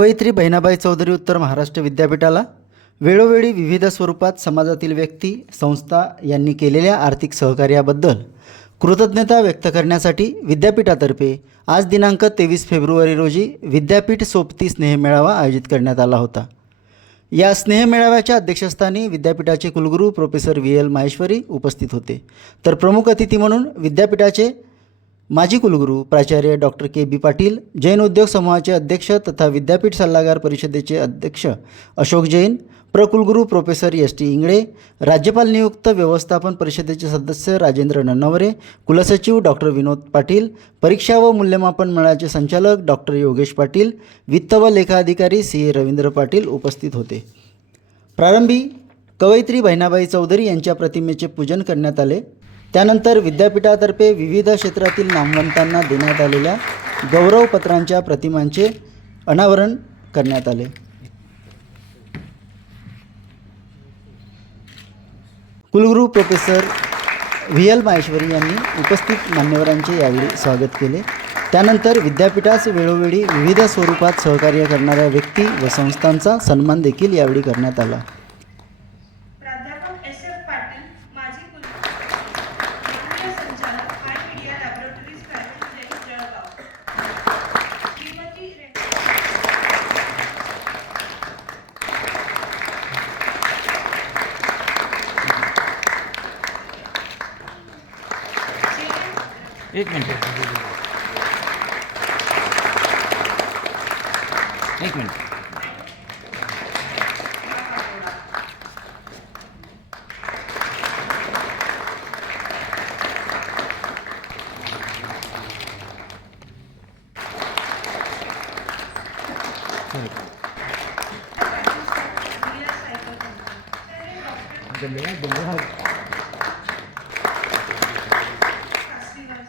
कवयित्री बहिणाबाई चौधरी उत्तर महाराष्ट्र विद्यापीठाला वेळोवेळी विविध स्वरूपात समाजातील व्यक्ती संस्था यांनी केलेल्या आर्थिक सहकार्याबद्दल कृतज्ञता व्यक्त करण्यासाठी विद्यापीठातर्फे आज दिनांक तेवीस फेब्रुवारी रोजी विद्यापीठ सोबती स्नेहमेळावा आयोजित करण्यात आला होता. या स्नेहमेळाव्याच्या अध्यक्षस्थानी विद्यापीठाचे कुलगुरू प्रोफेसर व्ही एल माहेश्वरी उपस्थित होते. तर प्रमुख अतिथी म्हणून विद्यापीठाचे माजी कुलगुरू प्राचार्य doctor K B Patil Jain उद्योग समूहाचे अध्यक्ष तथा विद्यापीठ सल्लागार परिषदेचे अध्यक्ष अशोक जैन प्रकुलगुरू प्रोफेसर एस टी इंगळे राज्यपाल नियुक्त व्यवस्थापन परिषदेचे सदस्य राजेंद्र नन्नवरे कुलसचिव डॉक्टर विनोद पाटील परीक्षा व मूल्यमापन मंडळाचे संचालक डॉक्टर योगेश पाटील वित्त व लेखा अधिकारी सी ए रवींद्र पाटील उपस्थित होते. प्रारंभी कवयित्री बहिणाबाई चौधरी यांच्या प्रतिमेचे पूजन करण्यात आले. त्यानंतर विद्यापीठातर्फे विविध क्षेत्रातील नामवंतांना देण्यात आलेल्या गौरवपत्रांच्या प्रतिमांचे अनावरण करण्यात आले. कुलगुरू प्रोफेसर व्ही एल माहेश्वरी यांनी उपस्थित मान्यवरांचे यावेळी स्वागत केले. त्यानंतर विद्यापीठास वेळोवेळी विविध स्वरूपात सहकार्य करणाऱ्या व्यक्ती व संस्थांचा सन्मान देखील यावेळी करण्यात आला प्राध्यापक एस एफ पाटील माजी कुलगुरू माननीय संचालक high media laboratories private limited Jalgaon Shrimati रे- एक मिनिट एक मिनिट रिया सायकल कंपनी. तर हे डॉक्टर शास्त्रीवास.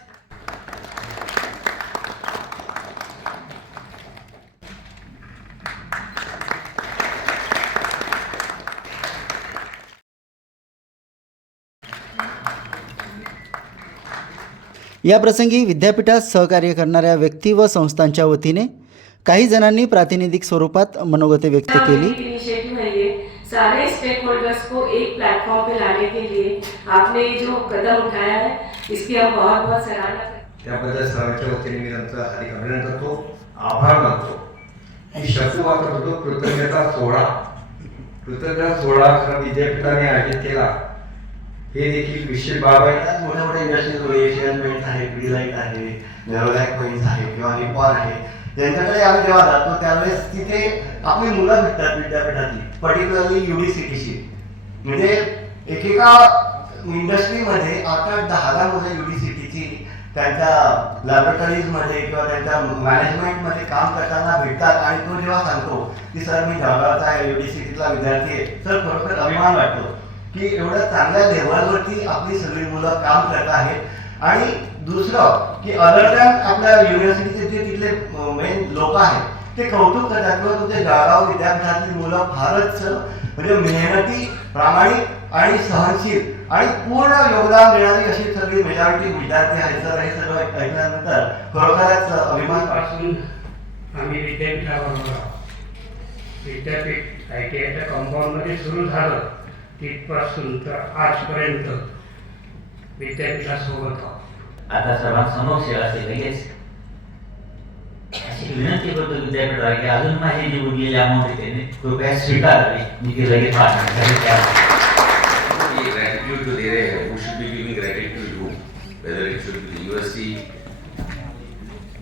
या प्रसंगी विद्यापीठात सहकार्य करणाऱ्या व्यक्ती व संस्थांच्या वतीने काही जणांनी प्रातिनिधिक स्वरूपात मनोगते व्यक्त केली. ये सारे स्टेक होल्डर्स को एक प्लेटफॉर्म पे लाने के लिए आपने जो कदम उठाया है इसकी हम बहुत बहुत सराहना करते हैं। त्याबद्दल सरांच्या वतीने मी त्यांचं हार्दिक अभिनंदन करतो आभार मानतो. मी शब्द वापरत होतो कृतज्ञता सोहळा. कृतज्ञता सोहळा खरं विद्यापीठाने आयोजित केला. हे देखील विशेष बाब आहे मोठ्या मोठ्या इंडस्ट्रीज एशियन पेंट्स आहे पिडिलाईट आहे नेरोलॅक पेंट्स आहे किंवा निपॉन आहे. त्यांच्याकडे आम्ही जेव्हा जातो त्यावेळेस तिथे आपली मुलं भेटतात विद्यापीठातली पर्टिक्युलरली युनिव्हर्सिटीची म्हणजे एकेका इंडस्ट्रीमध्ये आठ आठ दहा दहा मुलं युनिव्हर्सिटीची त्यांच्या लॅबोरेटरीजमध्ये किंवा त्यांच्या मॅनेजमेंटमध्ये काम करताना भेटतात. आणि तो जेव्हा सांगतो की सर मी जळगावचा आहे युनिव्हर्सिटीतला विद्यार्थी आहे. तर खरोखर अभिमान वाटतो. की एवढ्या चांगल्या लेवलवरती आपली सगळी मुलं काम करत आहेत. आणि दुसरं की अदर दॅन आपल्या युनिव्हर्सिटीचे जे तिथले मेन लोक आहेत ते कौतुक करतात. किंवा तुमचे जळगाव विद्यापीठातली मुलं फारच म्हणजे मेहनती प्रामाणिक आणि सहनशील आणि पूर्ण योगदान देणारी अशी सगळी मेजॉरिटी विद्यार्थी आहेत. सर हे सगळं ऐकल्यानंतर खरोखरच अभिमानपासून आम्ही विद्यापीठावर विद्यापीठ आय टी आयच्या कंपाऊंडमध्ये सुरू झालं. तिथपासून तर आजपर्यंत विद्यापीठासोबत आता सर्वात समोर सेवा असेल लगेच अशी विनंती करतो विद्यापीठाला की अजून माझी जी उरलेली अमाऊंट आहे त्याने कृपया स्वीकारली मी ती लगेच पाहणार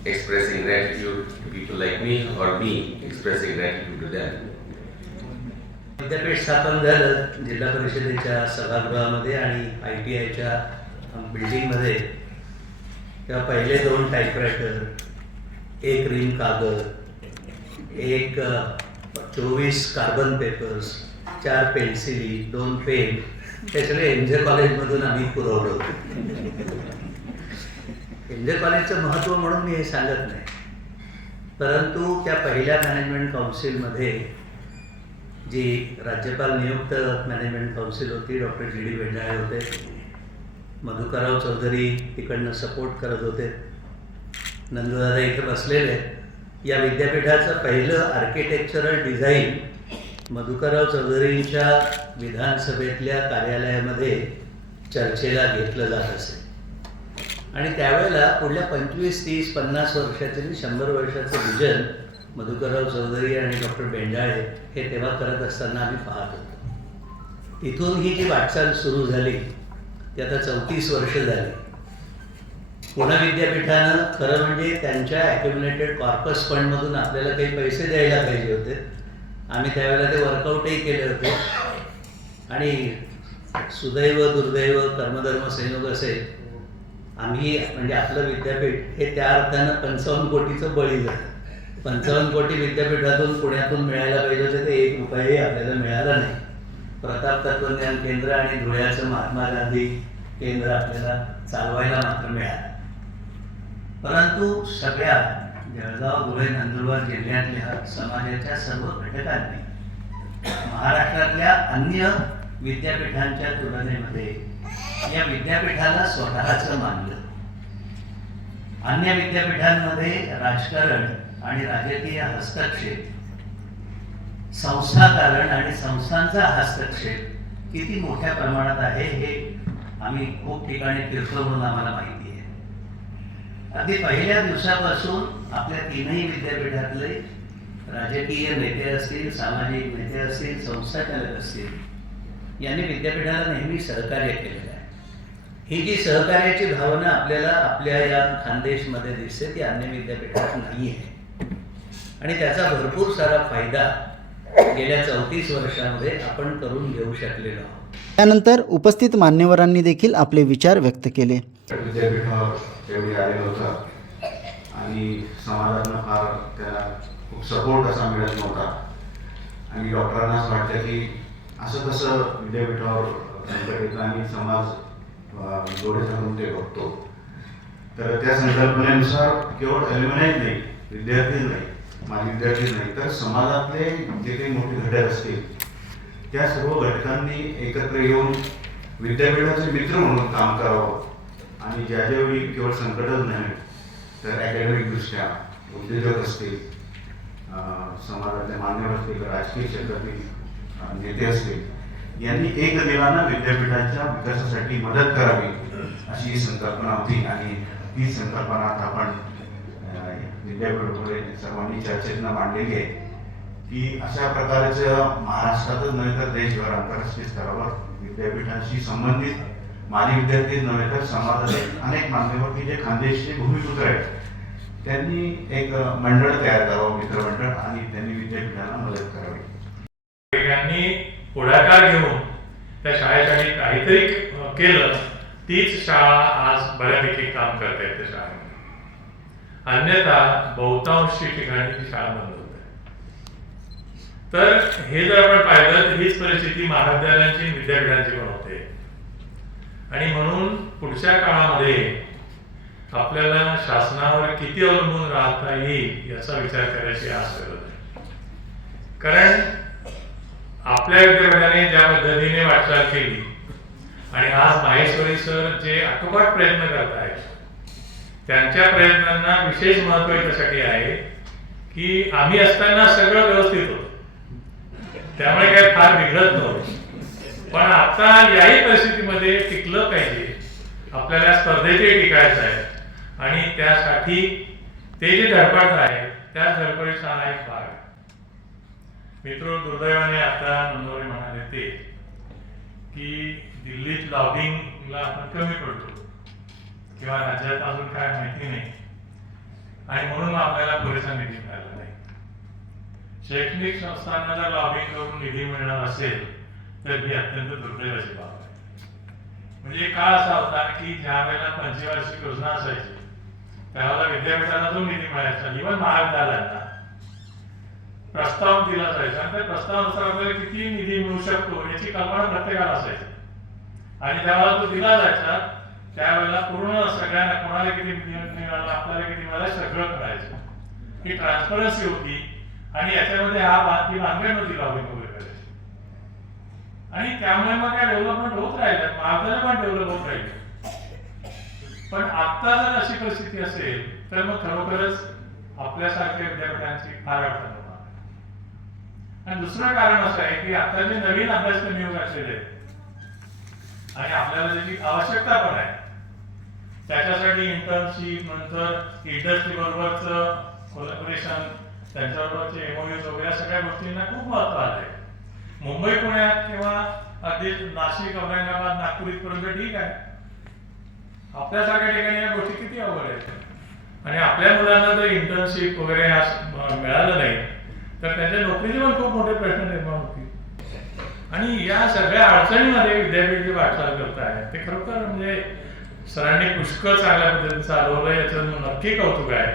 Expressing gratitude to people like me or me expressing gratitude to. विद्यापीठ स्थापन झालं जिल्हा परिषदेच्या सभागृहामध्ये आणि आय टी आयच्या बिल्डिंगमध्ये. तेव्हा पहिले दोन टाईपरायटर एक रिम कागद एक चोवीस कार्बन पेपर्स चार पेन्सिली दोन पेन हे सगळे एम जे कॉलेजमधून आम्ही पुरवलं होतं. एम जे कॉलेजचं महत्त्व म्हणून मी हे सांगत नाही. परंतु त्या पहिल्या मॅनेजमेंट काउन्सिलमध्ये जी राज्यपाल नियुक्त मॅनेजमेंट काउन्सिल होती डॉक्टर जी डी वेंडाळे होते मधुकरराव चौधरी तिकडनं सपोर्ट करत होते. नंदुदादा इथे बसलेले. या विद्यापीठाचं पहिलं आर्किटेक्चरल डिझाईन मधुकरराव चौधरींच्या विधानसभेतल्या कार्यालयामध्ये चर्चेला घेतलं जात असे. आणि त्यावेळेला पुढल्या पंचवीस तीस पन्नास वर्षाचे शंभर वर्षाचं विजन मधुकरराव चौधरी आणि डॉक्टर बेंडाळे हे तेव्हा करत असताना आम्ही पाहत होतो. तिथून ही जी वाटचाल सुरू झाली ती आता चौतीस वर्ष झाली. पुणे विद्यापीठानं खरं म्हणजे त्यांच्या ॲक्युमुलेटेड कॉर्पस फंडमधून आपल्याला काही पैसे द्यायला पाहिजे होते. आम्ही त्यावेळेला ते वर्कआउटही केले होते. आणि सुदैव दुर्दैव कर्मधर्म संयोग असेल आम्ही म्हणजे आपलं विद्यापीठ हे त्या अर्थानं पंचावन्न कोटीचं बळी झालं. पंचावन्न कोटी विद्यापीठातून पुण्यातून मिळायला पाहिजे होते ते एक रुपयाही आपल्याला मिळाला नाही. प्रताप तत्वज्ञान केंद्र आणि धुळ्याचं महात्मा गांधी केंद्र आपल्याला चालवायला मात्र मिळालं. परंतु सगळ्या जळगाव धुळे नंदुरबार जिल्ह्यातल्या समाजाच्या सर्व घटकांनी महाराष्ट्रातल्या अन्य विद्यापीठांच्या तुलनेमध्ये या विद्यापीठाला स्वतःच मानलं. अन्य विद्यापीठांमध्ये राजकारण आणि राजकीय हस्तक्षेप. संस्थाकारण आणि संस्थांचा हस्तक्षेप किती मोठ्या प्रमाणात आहे हे आम्ही खूप ठिकाणी फिरतो म्हणून आम्हाला माहिती आहे. अगदी पहिल्या दिवसापासून आपल्या तीनही विद्यापीठातले राजकीय नेते असतील सामाजिक नेते असतील संस्थाचालक असतील यांनी विद्यापीठाला नेहमी सहकार्य केलेलं आहे. ही जी सहकार्याची भावना आपल्याला आपल्या या खानदेशमध्ये दिसते ती अन्य विद्यापीठात नाही आहे आणि त्याचा भरपूर सारा फायदा गेल्या चौतीस वर्षामध्ये आपण करून घेऊ शकलेलो आहोत. त्यानंतर उपस्थित मान्यवरांनी देखील आपले विचार व्यक्त केले. विद्यापीठावर तेवढी आलेलं होतं आणि समाजातनं फार त्याला खूप सपोर्ट असा मिळत नव्हता. आणि डॉक्टरांना असं वाटतं की असं कसं विद्यापीठावर संकट येतं आणि समाज डोळे झाकून ते बघतो. तर त्या संकल्पनेनुसार केवळ अल्युमिनाईज नाही विद्यार्थीच नाही. माझे विद्यार्थी नाही तर समाजातले जे काही मोठे घटक असतील त्या सर्व घटकांनी एकत्र येऊन विद्यापीठाचे मित्र म्हणून काम करावं. आणि ज्या ज्यावेळी केवळ संकटच नाही तर अकॅडमिकदृष्ट्या उद्योजक असतील समाजातले मान्यवर असतील राजकीय क्षेत्रातील नेते असतील यांनी एक दिलानं विद्यापीठाच्या विकासासाठी मदत करावी अशी ही संकल्पना होती. आणि ती संकल्पना आता आपण अं, विद्यापीठामध्ये सर्वांनी चर्चेतनं मांडलेली आहे की अशा प्रकारचं महाराष्ट्रातच नव्हे तर देशभर आंतरराष्ट्रीय स्तरावर विद्यापीठाशी संबंधित माजी विद्यार्थी नव्हे तर समाजातील अनेक मान्यवर की जे खानदेशचे भूमिपुत्र आहेत. त्यांनी एक मंडळ तयार करावं मित्रमंडळ आणि त्यांनी विद्यापीठाला मदत करावी. नागरिकांनी पुढाकार घेऊन त्या शाळेसाठी काहीतरी केलं तीच शाळा आज बऱ्यापैकी काम करते त्या शाळेमध्ये. अन्यथा बहुतांशी ठिकाणी ती शाळा बंद होते. तर हे जर आपण पाहिलं तर हीच परिस्थिती महाविद्यालयांची विद्यापीठांची पण होते. आणि म्हणून पुढच्या काळामध्ये आपल्याला शासनावर किती अवलंबून राहता येईल याचा विचार करायची आज गरज आहे कारण आपल्या विद्यापीठाने ज्या पद्धतीने वाटचाल केली आणि आज माहेश्वरी सर जे आटोकाट प्रयत्न करत आहेत त्यांच्या प्रयत्नांना विशेष महत्त्व याच्यासाठी आहे की आम्ही असताना सगळं व्यवस्थित होतं. त्यामुळे काही फार बिघडत नव्हतं. पण आता याही परिस्थितीमध्ये टिकलं पाहिजे. आपल्याला स्पर्धेतही टिकायचं आहे. आणि त्यासाठी ते जे धडपड आहे त्या धडपडीचा हा एक भाग मित्र दुर्दैवाने आता नंदोरे म्हणाले ते की दिल्लीत लॉबिंगला आपण कमी पडतो किंवा राज्यात अजून काय माहिती नाही. आणि म्हणून आपल्याला पुरेसा निधी मिळाला नाही. शैक्षणिक संस्थांना जर लॉबिंग करून निधी मिळणार असेल तर ही अत्यंत दुर्दैवाची बाब आहे. म्हणजे काळ असा होता की ज्या वेळेला पंचवार्षिक योजना असायची त्यावेळेला विद्यापीठाला जो निधी मिळायचा इव्हन महाविद्यालयांना. प्रस्ताव दिला जायचा. आणि त्या प्रस्तावानुसार आपल्याला किती निधी मिळू शकतो याची कल्पना प्रत्येकाला असायची. आणि त्यावेळेला तो दिला जायचा त्यावेळेला पूर्ण सगळ्यांना कोणाला किती निधी मिळाला आपल्याला किती मिळाला सगळं करायचं. ही ट्रान्सपरन्सी होती. आणि याच्यामध्ये हा बा- ही भानगड नव्हती लावली वगैरे करायची आणि त्यामुळे मग काय डेव्हलपमेंट होत राहिलं महाविद्यालय पण डेव्हलप होत राहिले पण आता जर अशी परिस्थिती असेल तर मग खरोखरच आपल्यासारख्या विद्यापीठांची फार अडचण होणार आणि दुसरं कारण असं आहे की आता जे नवीन अभ्यासक्रम येऊ असलेले आहेत आणि आपल्याला त्याची आवश्यकता पण आहे त्याच्यासाठी इंटर्नशिप नंतर इंडस्ट्री बरोबरच कोलॅबोरेशन त्यांच्याबरोबरचे एमओयूज वगैरे या सगळ्या गोष्टींना खूप महत्त्व आहे. मुंबई पुण्यात किंवा अगदी नाशिक औरंगाबाद नागपूर इथपर्यंत ठीक आहे. आपल्यासारख्या ठिकाणी या गोष्टी किती अवघड आहेत? आणि आपल्या मुलांना जर इंटर्नशिप वगैरे मिळालं नाही तर त्यांच्या नोकरीचे पण खूप मोठे प्रश्न निर्माण होतील. आणि या सगळ्या अडचणीमध्ये विद्यापीठ जे वाटचाल करत आहे ते खरोखर म्हणजे सरांनी पुष्कळ चांगल्या पद्धतीने चालवलं याचं नक्की कौतुक आहे.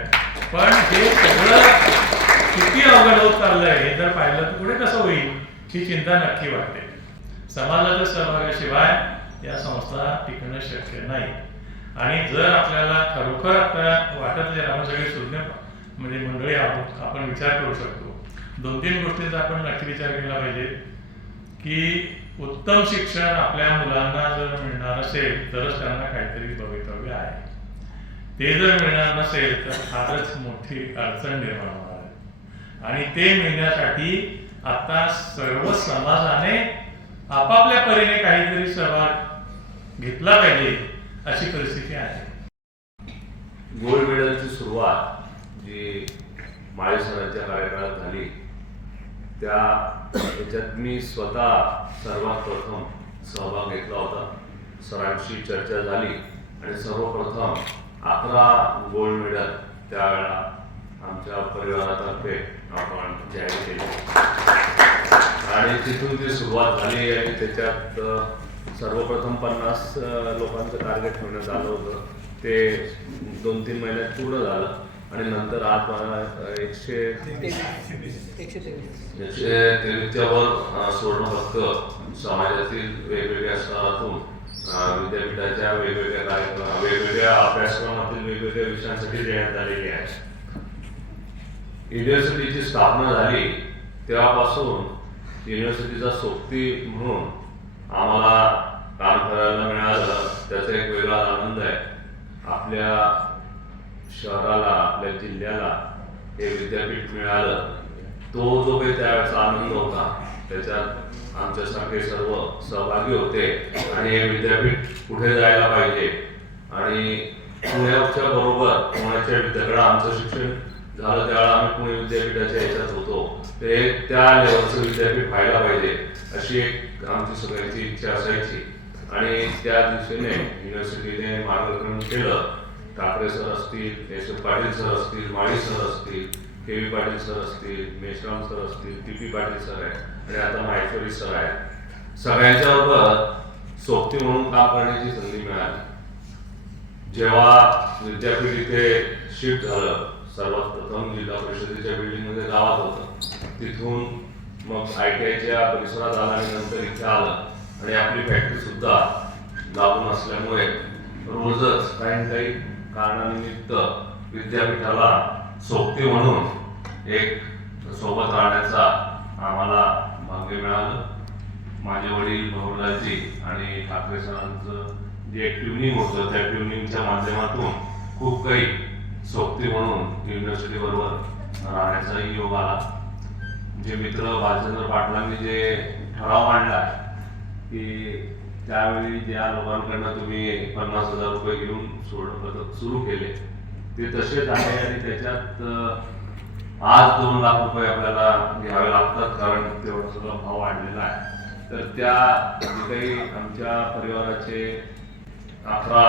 पण हे सगळं किती अवघड होत चाललंय हे जर पाहिलं तर पुढे कसं होईल ही चिंता नक्की वाटते. समाजाच्या सहभागाशिवाय या संस्था टिकणं शक्य नाही. आणि जर आपल्याला खरोखर आता वाटत आहे आपण सगळे सुज्ञ म्हणजे मंडळी आहोत आपण विचार करू शकतो. दोन तीन गोष्टींचा आपण नक्की विचार केला पाहिजे की उत्तम शिक्षण आपल्या मुलांना जर मिळणार असेल तरच त्यांना काहीतरी भवितव्य आहे. ते जर मिळणार नसेल तर फारच मोठी अडचण निर्माण होणार आहे. आणि ते मिळण्यासाठी आता सर्व समाजाने आपापल्या परीने काहीतरी सहभाग घेतला पाहिजे अशी परिस्थिती आहे. गोल्ड मेडलची सुरुवात जी माळी सरांच्या कार्यकाळात झाली त्या त्याच्यात मी स्वतः सर्वात प्रथम सहभाग घेतला होता. सरांशी चर्चा झाली आणि सर्वप्रथम अकरा गोल्ड मेडल त्यावेळेला आमच्या परिवारातर्फे आपण जाहीर केले. आणि तिथून ती सुरुवात झाली आणि त्याच्यात सर्वप्रथम पन्नास लोकांचं टार्गेट ठेवण्यात आलं होतं. ते दोन तीन महिन्यात पूर्ण झालं. आणि नंतर आज मला अ, एकशे एकशे तेवीसच्या वर सुवर्ण पदक समाजातील वेगवेगळ्या स्तरातून विद्यापीठाच्या वेगवेगळ्या कार्यक्रम वेगवेगळ्या अभ्यासक्रमातील वेगवेगळ्या विषयांसाठी देण्यात आलेली आहे. युनिव्हर्सिटीची स्थापना झाली तेव्हापासून युनिव्हर्सिटीचा सोबती म्हणून आम्हाला काम करायला मिळालं. त्याचा एक वेगळा आनंद आहे. आपल्या शहराला आपल्या जिल्ह्याला हे विद्यापीठ मिळालं तो जो काही त्यावेळेचा आनंद होता त्याच्यात आमच्यासारखे सर्व सहभागी होते आणि हे विद्यापीठ पुढे जायला पाहिजे. आणि पुण्याच्या बरोबर पुण्याच्या विद्यापीठात आमचं शिक्षण झालं त्यावेळेला आम्ही पुणे विद्यापीठाच्या याच्यात होतो. ते त्या लेवलचं विद्यापीठ व्हायला पाहिजे अशी एक आमची सगळ्यांची इच्छा असायची. आणि त्या दिशेने युनिव्हर्सिटीने मार्गक्रमण केलं. ठाकरे सर असतील एस एफ पाटील सर असतील माळी सर असतील के व्ही पाटील सर असतील मेश्राम सर असतील टी पी पाटील सर आहेत आणि आता माहेश्वरी सर आहेत. सगळ्यांच्या बरोबर सोबती म्हणून काम करण्याची संधी मिळाली. जेव्हा विद्यापीठ इथे शिफ्ट झालं सर्वात प्रथम जिल्हा परिषदेच्या बिल्डिंगमध्ये गावात होतं. तिथून मग आय टी आयच्या परिसरात आलं आणि नंतर इथे आलं. आणि आपली फॅक्टरी सुद्धा लागून असल्यामुळे रोजच काही ना काही कारणानिमित्त विद्यापीठाला सोबती म्हणून एक सोबत राहण्याचा आम्हाला भाग्य मिळालं. माझे वडील भाऊराजी आणि ठाकरे सरांचं जे ट्युनिंग होतं त्या ट्युनिंगच्या माध्यमातून खूप काही सोबती म्हणून युनिव्हर्सिटीबरोबर राहण्याचाही योग आला. जे मित्र भालचंद्र पाटलांनी जे ठराव मांडला की त्यावेळी ज्या लोकांकडनं तुम्ही पन्नास हजार रुपये घेऊन सोडणं पथक सुरू केले ते तसेच आहे आणि त्याच्यात आज दोन लाख रुपये आपल्याला घ्यावे लागतात कारण तेवढा सगळा भाव वाढलेला आहे. तर त्या जे काही आमच्या परिवाराचे अकरा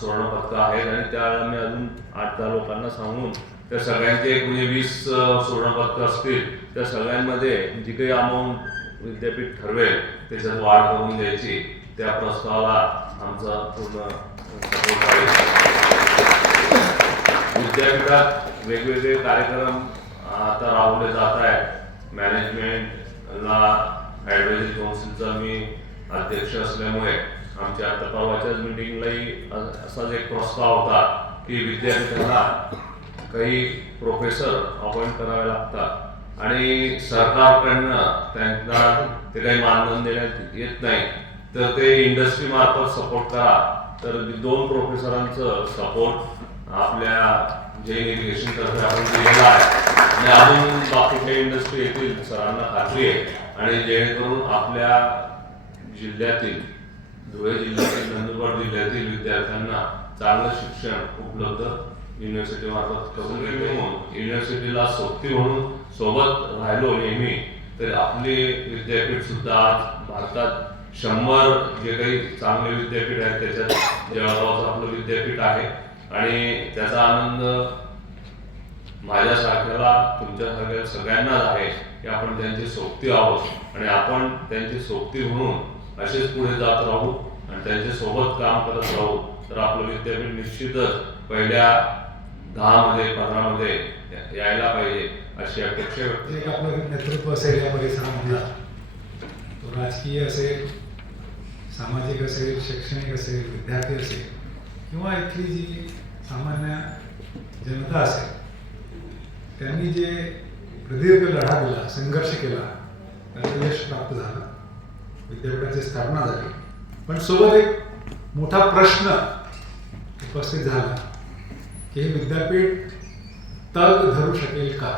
सुवर्णपदकं आहेत आणि त्या मी अजून आठ दहा लोकांना सांगून त्या सगळ्यांचे एक म्हणजे वीस सुवर्णपदकं असतील त्या सगळ्यांमध्ये जी काही अमाऊंट विद्यापीठ ठरवेल त्याच्यात वाढ करून द्यायची. त्या प्रस्तावाला आमचा पूर्ण सपोर्ट आहे विद्यापीठात वेगवेगळे कार्यक्रम आता राबवले जात आहेत मॅनेजमेंटला ॲडवायझरी काउन्सिलचा मी अध्यक्ष असल्यामुळे आमच्या आता परवाच्याच मिटिंगलाही असाच एक प्रस्ताव होता की विद्यापीठाला काही प्रोफेसर अपॉइंट करावे लागतात आणि सरकारकडनं त्यांना ते काही मानधन देण्यात येत नाही तर ते इंडस्ट्री मार्फत सपोर्ट करा. तर दोन प्रोफेसरांचं सपोर्ट आपल्या जैन इरिगेशन तर्फे आपण दिलेला आहे. आणि अजून बाकीच्या इंडस्ट्री येतील सरांना खात्री आहे. आणि जेणेकरून आपल्या जिल्ह्यातील धुळे जिल्ह्यातील नंदुरबार जिल्ह्यातील विद्यार्थ्यांना चांगलं शिक्षण उपलब्ध युनिव्हर्सिटी मार्फत करून घेणे म्हणून युनिव्हर्सिटीला सोबती म्हणून सोबत राहिलो नेहमी तर आपले विद्यापीठ सुद्धा आज भारतात शंभर जे काही चांगले विद्यापीठ आहेत त्याच्यात जळगावचं आपलं विद्यापीठ आहे. आणि त्याचा आनंद माझ्यासारख्याला तुमच्यासारख्या सगळ्यांनाच आहे की आपण त्यांची सोबती आहोत. आणि आपण त्यांची सोबती म्हणून असेच पुढे जात राहू आणि त्यांच्यासोबत काम करत राहू तर आपलं विद्यापीठ निश्चितच पहिल्या दहामध्ये पंधरामध्ये यायला पाहिजे अशी अपेक्षा व्यक्त आपलं नेतृत्व असेल तो राजकीय असेल सामाजिक असेल शैक्षणिक असेल विद्यार्थी असेल किंवा इथली जी सामान्य जनता असेल त्यांनी जे प्रदीर्घ लढा दिला संघर्ष केला त्याचं यश प्राप्त झालं विद्यापीठाची स्थापना झाली. पण सोबत एक मोठा प्रश्न उपस्थित झाला की हे विद्यापीठ तग धरू शकेल का?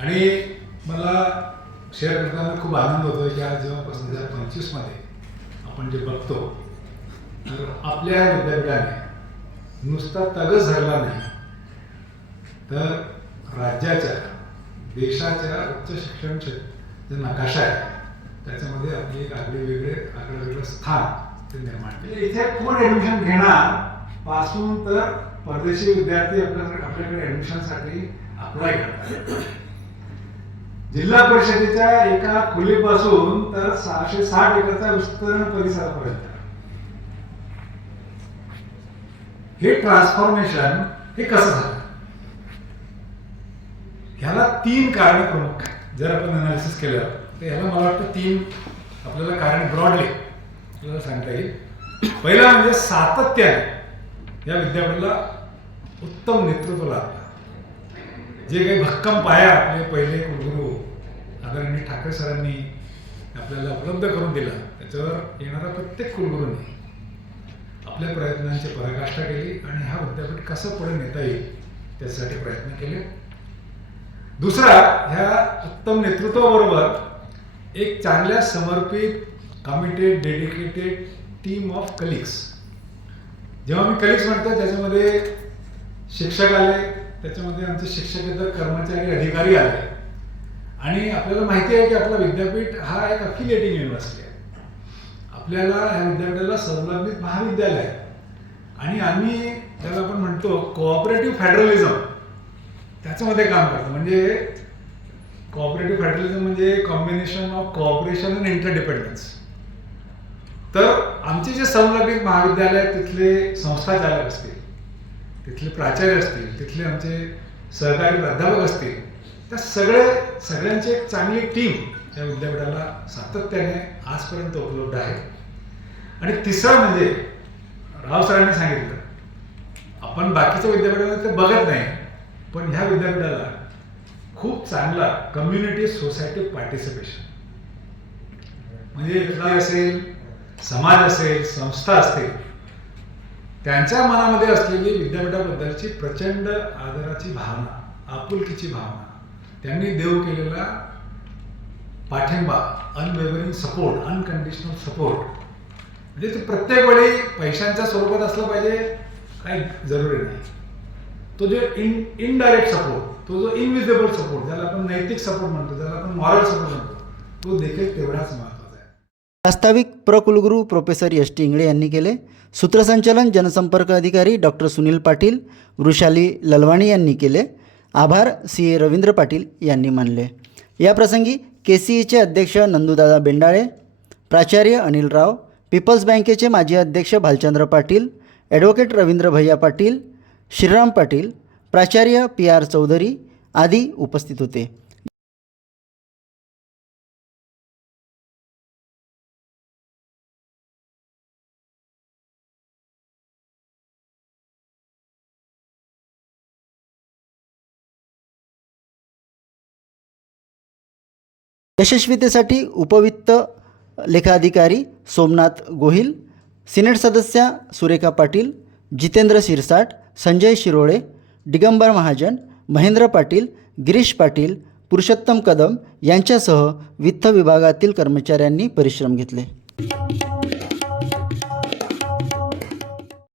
आणि मला शेअर करताना खूप आनंद होतो की आज जेव्हा हजार पंचवीसमध्ये आपण जे बघतो तर आपल्या विद्यापीठाने नुसता तगच धरला नाही. तर राज्याच्या देशाच्या उच्च शिक्षण क्षेत्र जे नकाशा आहे त्याच्यामध्ये आपली एक आगळे वेगळे आगळं वेगळं स्थान ते निर्माण केले. इथे कोण ॲडमिशन घेणार? पासून तर परदेशी विद्यार्थी आपल्याकडे आपल्याकडे ॲडमिशनसाठी अप्लाय करतात. जिल्हा परिषदेच्या एका खोलीपासून तर सहाशे साठ एकरचा विस्तीर्ण परिसरापर्यंत. हे ट्रान्सफॉर्मेशन हे कसं झालं? ह्याला तीन कारण प्रमुख आहेत. जर आपण अनालिसिस केलं तर ह्याला मला वाटतं तीन आपल्याला कारण ब्रॉडली आपल्याला सांगता येईल. पहिला म्हणजे सातत्याने या विद्यापीठाला उत्तम नेतृत्व लाभलं. जे काही भक्कम पाया आपले पहिले कुलगुरू आदरणीय ठाकरे सरांनी आपल्याला उपलब्ध करून दिला त्याच्यावर येणारा प्रत्येक कुलगुरूंनी आपल्या प्रयत्नांची पराकाष्ठा केली आणि हा विद्यापीठ कसं पुढे नेता येईल त्यासाठी प्रयत्न केले. दुसरा ह्या उत्तम नेतृत्वाबरोबर एक चांगल्या समर्पित committed dedicated team of colleagues जेव्हा मी कलिग्स म्हणतो त्याच्यामध्ये शिक्षक आले त्याच्यामध्ये आमचे शिक्षकेतर कर्मचारी अधिकारी आले आणि आपल्याला माहिती आहे की आपला विद्यापीठ हा एक अफिलिएटिंग युनिव्हर्सिटी आहे. आपल्याला ह्या विद्यापीठाला संलग्नित महाविद्यालय आहे. आणि आम्ही त्याला आपण म्हणतो कोऑपरेटिव्ह फेडरलिझम त्याच्यामध्ये काम करतो. म्हणजे कोऑपरेटिव्ह फेडरलिझम म्हणजे combination of cooperation and interdependence तर आमचे जे संलग्नित महाविद्यालय आहेत, तिथले संस्थाचालक असतील तिथले प्राचार्य असतील तिथले आमचे सहकारी प्राध्यापक असतील त्या सगळे सगळ्यांची एक चांगली टीम या विद्यापीठाला सातत्याने आजपर्यंत उपलब्ध आहे. आणि तिसरं म्हणजे राव सरांनी सांगितलं आपण बाकीच्या विद्यापीठाला ते बघत नाही पण ह्या विद्यापीठाला खूप चांगला कम्युनिटी सोसायटी पार्टिसिपेशन म्हणजे व्यक्ती असेल समाज असेल संस्था असतील त्यांच्या मनामध्ये असलेली विद्यापीठाबद्दलची प्रचंड आदराची भावना आपुलकीची भावना त्यांनी देव केलेला पाठिंबा अनवेवरिंग सपोर्ट अनकंडिशनल सपोर्ट म्हणजे ते प्रत्येक वेळी पैशांच्या स्वरूपात असलं पाहिजे काही जरुरी नाही. तो जो इन इनडायरेक्ट सपोर्ट तो जो इनविजिबल सपोर्ट ज्याला आपण नैतिक सपोर्ट म्हणतो ज्याला आपण मॉरल सपोर्ट म्हणतो तो देखील तेवढाच महत्त्वाचा आहे. प्रास्ताविक प्रकुलगुरू प्रोफेसर एस टी इंगळे यांनी केले. सूत्रसंचालन जनसंपर्क अधिकारी डॉक्टर सुनील पाटील वृषाली ललवाणी यांनी केले. आभार सी. ए रवींद्र पाटील यांनी मानले. याप्रसंगी के सी ईचे अध्यक्ष नंदूदादा बेंडाळे प्राचार्य अनिल राव पीपल्स बँकेचे माजी अध्यक्ष भालचंद्र पाटील ॲडव्होकेट रवींद्र भैया पाटील श्रीराम पाटील प्राचार्य पी. आर. चौधरी आदी उपस्थित होते. यशस्वीतेसाठी उपवित्त लेखाधिकारी सोमनाथ गोहिल सिनेट सदस्या सुरेखा पाटील जितेंद्र शिरसाट संजय शिरोळे दिगंबर महाजन महेंद्र पाटील गिरीश पाटील पुरुषोत्तम कदम यांच्यासह वित्त विभागातील कर्मचाऱ्यांनी परिश्रम घेतले.